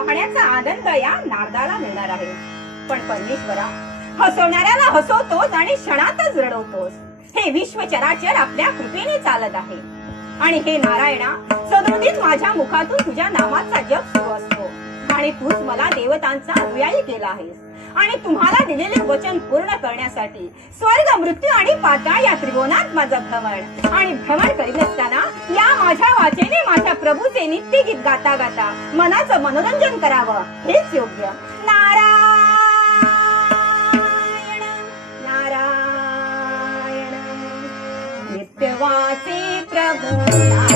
पाहण्याचा आनंद या नारदाला मिळणार आहे. पण परमेश्वरा, हसवणाऱ्याला हसवतोस आणि क्षणातच रडवतोस. हे विश्व चराचर आपल्या कृपेने चालत आहे. आणि हे नारायणा, सदोदित माझ्या मुखातून तुझ्या नामाचा जप सुरू असतो. आणि तूच मला देवतांचा अनुयायी केला आहेस. आणि तुम्हाला दिलेले वचन पूर्ण करण्यासाठी स्वर्ग, मृत्यू आणि पाताळ या त्रिभुवनात माझं भ्रमण आणि भ्रमण करीत असताना या माझ्या वाचेने माझ्या प्रभूचे नित्य गीत गाता गाता मनाचं मनोरंजन करावं, हेच योग्य. नारायण नारायण नित्य वाचे प्रभू.